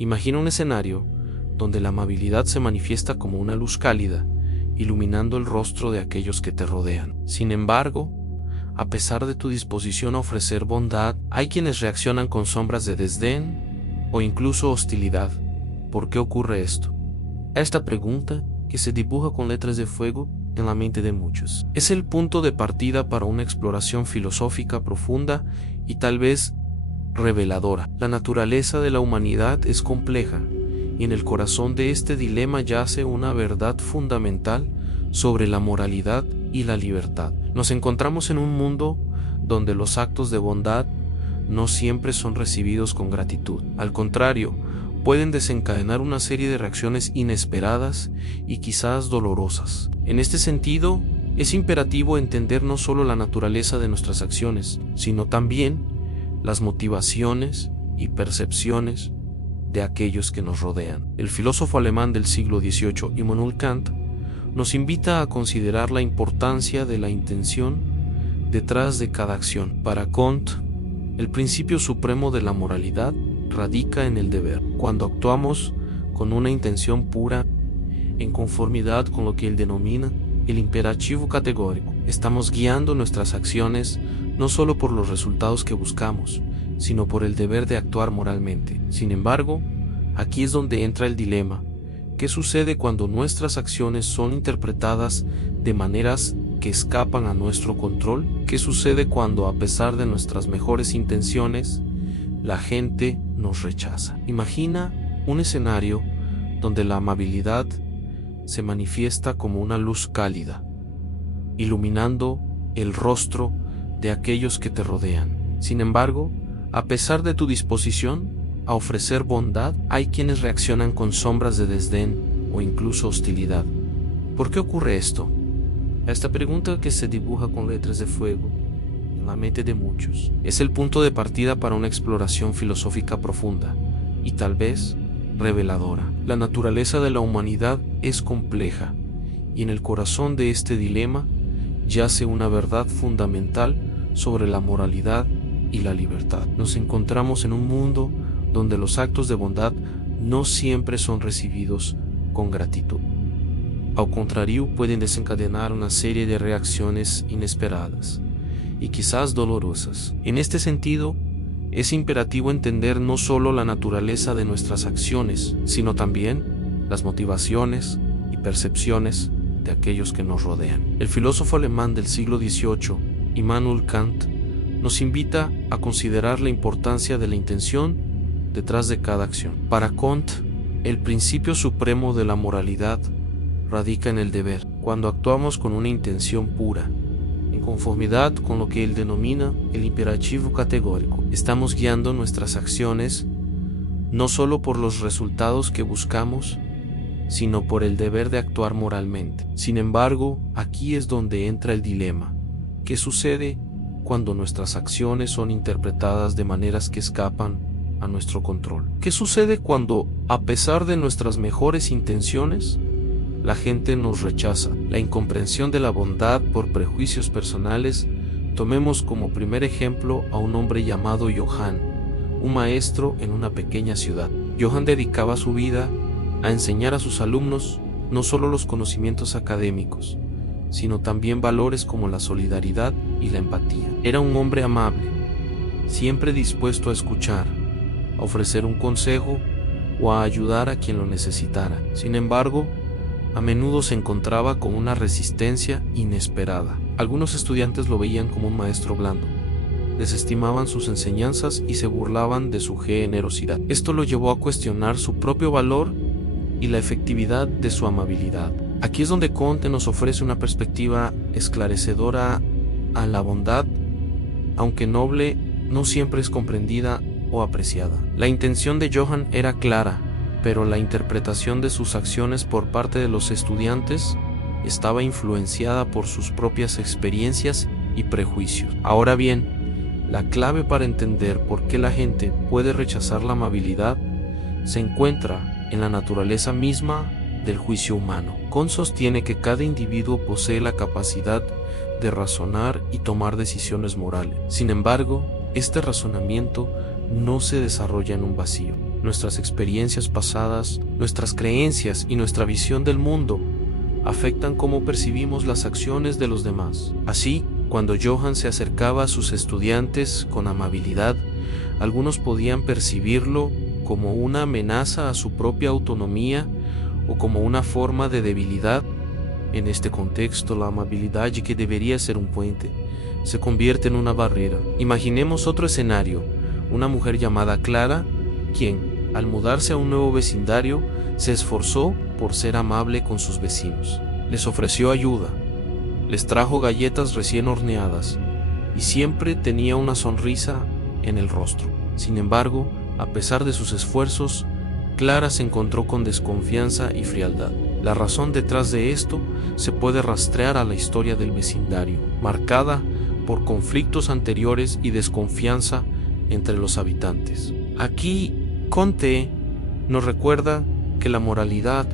Imagina un escenario donde la amabilidad se manifiesta como una luz cálida, iluminando el rostro de aquellos que te rodean. Sin embargo, a pesar de tu disposición a ofrecer bondad, hay quienes reaccionan con sombras de desdén o incluso hostilidad. ¿Por qué ocurre esto? Esta pregunta, que se dibuja con letras de fuego en la mente de muchos, es el punto de partida para una exploración filosófica profunda y tal vez reveladora. La naturaleza de la humanidad es compleja, y en el corazón de este dilema yace una verdad fundamental sobre la moralidad y la libertad. Nos encontramos en un mundo donde los actos de bondad no siempre son recibidos con gratitud. Al contrario, pueden desencadenar una serie de reacciones inesperadas y quizás dolorosas. En este sentido, es imperativo entender no solo la naturaleza de nuestras acciones, sino también las motivaciones y percepciones de aquellos que nos rodean. El filósofo alemán del siglo XVIII, Immanuel Kant, nos invita a considerar la importancia de la intención detrás de cada acción. Para Kant, el principio supremo de la moralidad radica en el deber. Cuando actuamos con una intención pura, en conformidad con lo que él denomina el imperativo categórico, estamos guiando nuestras acciones no solo por los resultados que buscamos, sino por el deber de actuar moralmente. Sin embargo, aquí es donde entra el dilema. ¿Qué sucede cuando nuestras acciones son interpretadas de maneras que escapan a nuestro control? ¿Qué sucede cuando, a pesar de nuestras mejores intenciones, la gente nos rechaza? Imagina un escenario donde la amabilidad se manifiesta como una luz cálida, iluminando el rostro de aquellos que te rodean. Sin embargo, a pesar de tu disposición a ofrecer bondad, hay quienes reaccionan con sombras de desdén o incluso hostilidad. ¿Por qué ocurre esto? Esta pregunta, que se dibuja con letras de fuego en la mente de muchos, es el punto de partida para una exploración filosófica profunda y tal vez reveladora. La naturaleza de la humanidad es compleja, y en el corazón de este dilema yace una verdad fundamental sobre la moralidad y la libertad. Nos encontramos en un mundo donde los actos de bondad no siempre son recibidos con gratitud. Al contrario, pueden desencadenar una serie de reacciones inesperadas y quizás dolorosas. En este sentido, es imperativo entender no solo la naturaleza de nuestras acciones, sino también las motivaciones y percepciones de aquellos que nos rodean. El filósofo alemán del siglo XVIII, Immanuel Kant, nos invita a considerar la importancia de la intención detrás de cada acción. Para Kant, el principio supremo de la moralidad radica en el deber. Cuando actuamos con una intención pura, en conformidad con lo que él denomina el imperativo categórico, estamos guiando nuestras acciones no solo por los resultados que buscamos, sino por el deber de actuar moralmente. Sin embargo, aquí es donde entra el dilema. ¿Qué sucede cuando nuestras acciones son interpretadas de maneras que escapan a nuestro control? ¿Qué sucede cuando, a pesar de nuestras mejores intenciones, la gente nos rechaza? La incomprensión de la bondad por prejuicios personales. Tomemos como primer ejemplo a un hombre llamado Johann, un maestro en una pequeña ciudad. Johann dedicaba su vida a enseñar a sus alumnos no solo los conocimientos académicos, sino también valores como la solidaridad y la empatía. Era un hombre amable, siempre dispuesto a escuchar, a ofrecer un consejo o a ayudar a quien lo necesitara. Sin embargo, a menudo se encontraba con una resistencia inesperada. Algunos estudiantes lo veían como un maestro blando, desestimaban sus enseñanzas y se burlaban de su generosidad. Esto lo llevó a cuestionar su propio valor y la efectividad de su amabilidad. Aquí es donde Kant nos ofrece una perspectiva esclarecedora a la bondad, aunque noble, no siempre es comprendida o apreciada. La intención de Johann era clara, pero la interpretación de sus acciones por parte de los estudiantes estaba influenciada por sus propias experiencias y prejuicios. Ahora bien, la clave para entender por qué la gente puede rechazar la amabilidad se encuentra en la naturaleza misma del juicio humano. Kant sostiene que cada individuo posee la capacidad de razonar y tomar decisiones morales. Sin embargo, este razonamiento no se desarrolla en un vacío. Nuestras experiencias pasadas, nuestras creencias y nuestra visión del mundo afectan cómo percibimos las acciones de los demás. Así, cuando Johann se acercaba a sus estudiantes con amabilidad, algunos podían percibirlo como una amenaza a su propia autonomía o como una forma de debilidad. En este contexto, la amabilidad, que debería ser un puente, se convierte en una barrera. Imaginemos otro escenario: una mujer llamada Clara, quien, al mudarse a un nuevo vecindario, se esforzó por ser amable con sus vecinos. Les ofreció ayuda, les trajo galletas recién horneadas y siempre tenía una sonrisa en el rostro. Sin embargo, a pesar de sus esfuerzos, Clara se encontró con desconfianza y frialdad. La razón detrás de esto se puede rastrear a la historia del vecindario, marcada por conflictos anteriores y desconfianza entre los habitantes. Aquí, Comte nos recuerda que la moralidad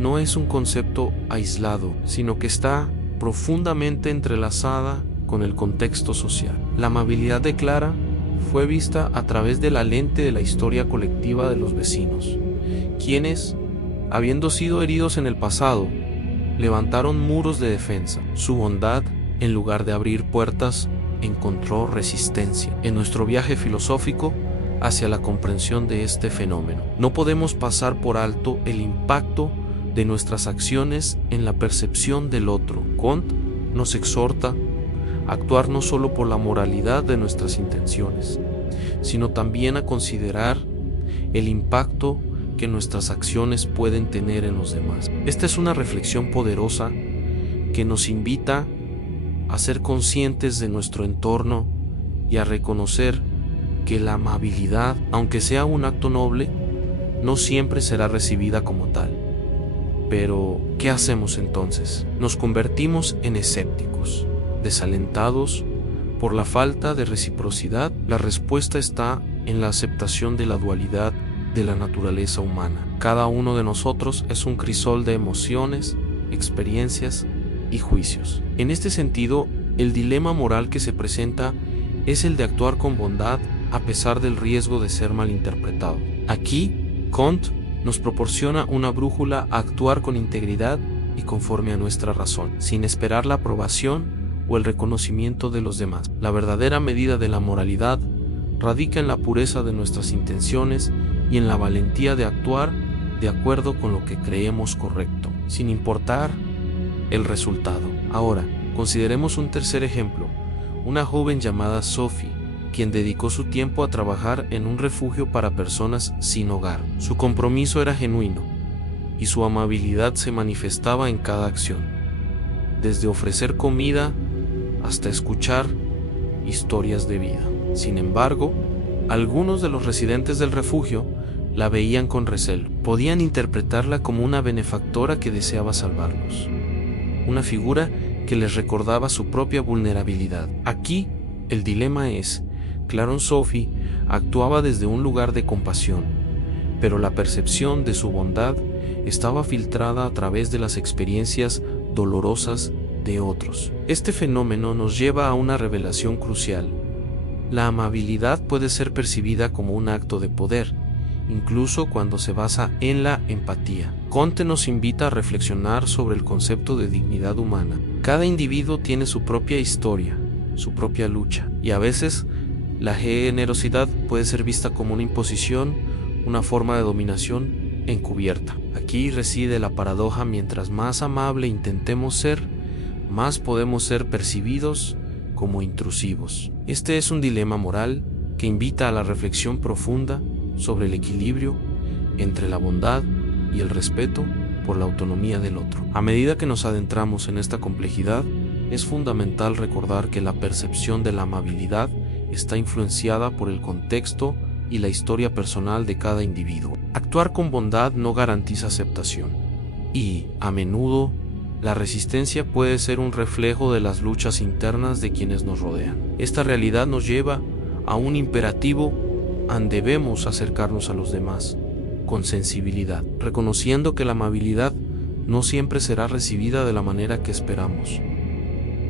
no es un concepto aislado, sino que está profundamente entrelazada con el contexto social. La amabilidad de Clara fue vista a través de la lente de la historia colectiva de los vecinos, quienes, habiendo sido heridos en el pasado, levantaron muros de defensa. Su bondad, en lugar de abrir puertas, encontró resistencia. En nuestro viaje filosófico hacia la comprensión de este fenómeno, no podemos pasar por alto el impacto de nuestras acciones en la percepción del otro. Kant nos exhorta a actuar no solo por la moralidad de nuestras intenciones, sino también a considerar el impacto que nuestras acciones pueden tener en los demás. Esta es una reflexión poderosa que nos invita a ser conscientes de nuestro entorno y a reconocer que la amabilidad, aunque sea un acto noble, no siempre será recibida como tal. Pero, ¿qué hacemos entonces? Nos convertimos en escépticos, desalentados por la falta de reciprocidad. La respuesta está en la aceptación de la dualidad de la naturaleza humana. Cada uno de nosotros es un crisol de emociones, experiencias y juicios. En este sentido, el dilema moral que se presenta es el de actuar con bondad a pesar del riesgo de ser malinterpretado. Aquí, Kant nos proporciona una brújula a actuar con integridad y conforme a nuestra razón, sin esperar la aprobación o el reconocimiento de los demás. La verdadera medida de la moralidad radica en la pureza de nuestras intenciones y en la valentía de actuar de acuerdo con lo que creemos correcto, sin importar el resultado. Ahora, consideremos un tercer ejemplo: una joven llamada Sophie, quien dedicó su tiempo a trabajar en un refugio para personas sin hogar. Su compromiso era genuino y su amabilidad se manifestaba en cada acción, desde ofrecer comida hasta escuchar historias de vida. Sin embargo, algunos de los residentes del refugio la veían con recelo. Podían interpretarla como una benefactora que deseaba salvarlos, una figura que les recordaba su propia vulnerabilidad. Aquí, el dilema es: Claro, Sophie actuaba desde un lugar de compasión, pero la percepción de su bondad estaba filtrada a través de las experiencias dolorosas de otros. Este fenómeno nos lleva a una revelación crucial. La amabilidad puede ser percibida como un acto de poder, incluso cuando se basa en la empatía. Comte nos invita a reflexionar sobre el concepto de dignidad humana. Cada individuo tiene su propia historia, su propia lucha, y a veces la generosidad puede ser vista como una imposición, una forma de dominación encubierta. Aquí reside la paradoja: mientras más amable intentemos ser, más podemos ser percibidos como intrusivos. Este es un dilema moral que invita a la reflexión profunda sobre el equilibrio entre la bondad y el respeto por la autonomía del otro. A medida que nos adentramos en esta complejidad, es fundamental recordar que la percepción de la amabilidad está influenciada por el contexto y la historia personal de cada individuo. Actuar con bondad no garantiza aceptación, y, a menudo, la resistencia puede ser un reflejo de las luchas internas de quienes nos rodean. Esta realidad nos lleva a un imperativo: debemos acercarnos a los demás con sensibilidad, reconociendo que la amabilidad no siempre será recibida de la manera que esperamos.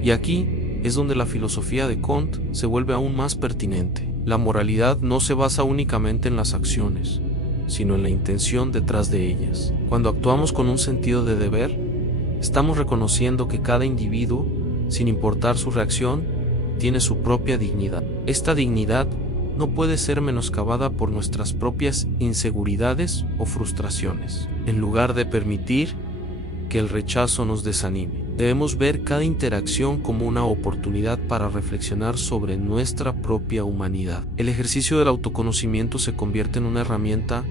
Y aquí es donde la filosofía de Kant se vuelve aún más pertinente. La moralidad no se basa únicamente en las acciones, sino en la intención detrás de ellas. Cuando actuamos con un sentido de deber, estamos reconociendo que cada individuo, sin importar su reacción, tiene su propia dignidad. Esta dignidad no puede ser menoscabada por nuestras propias inseguridades o frustraciones. En lugar de permitir que el rechazo nos desanime, debemos ver cada interacción como una oportunidad para reflexionar sobre nuestra propia humanidad. El ejercicio del autoconocimiento se convierte en una herramienta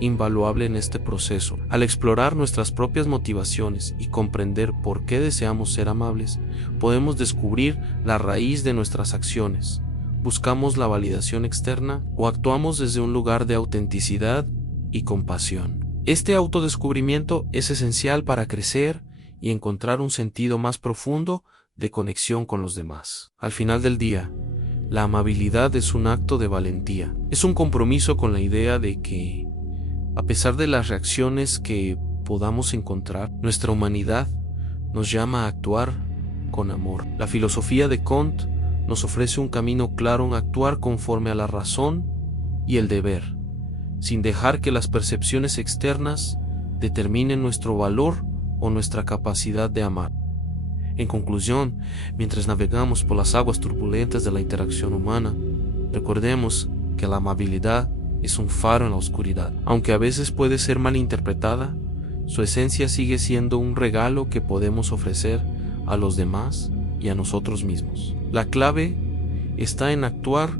invaluable en este proceso. Al explorar nuestras propias motivaciones y comprender por qué deseamos ser amables, podemos descubrir la raíz de nuestras acciones. Buscamos la validación externa o actuamos desde un lugar de autenticidad y compasión. Este autodescubrimiento es esencial para crecer y encontrar un sentido más profundo de conexión con los demás. Al final del día, la amabilidad es un acto de valentía. Es un compromiso con la idea de que, a pesar de las reacciones que podamos encontrar, nuestra humanidad nos llama a actuar con amor. La filosofía de Kant nos ofrece un camino claro en actuar conforme a la razón y el deber, sin dejar que las percepciones externas determinen nuestro valor o nuestra capacidad de amar. En conclusión, mientras navegamos por las aguas turbulentas de la interacción humana, recordemos que la amabilidad es un faro en la oscuridad. Aunque a veces puede ser malinterpretada, su esencia sigue siendo un regalo que podemos ofrecer a los demás y a nosotros mismos. La clave está en actuar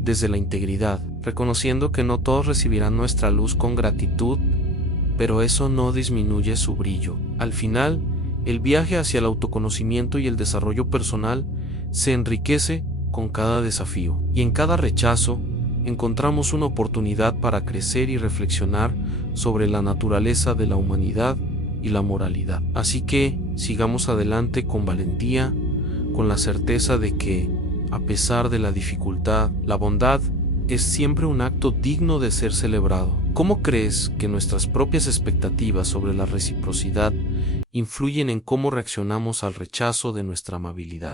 desde la integridad, reconociendo que no todos recibirán nuestra luz con gratitud, pero eso no disminuye su brillo. Al final, el viaje hacia el autoconocimiento y el desarrollo personal se enriquece con cada desafío, y en cada rechazo encontramos una oportunidad para crecer y reflexionar sobre la naturaleza de la humanidad y la moralidad. Así que sigamos adelante con valentía, con la certeza de que, a pesar de la dificultad, la bondad es siempre un acto digno de ser celebrado. ¿Cómo crees que nuestras propias expectativas sobre la reciprocidad influyen en cómo reaccionamos al rechazo de nuestra amabilidad?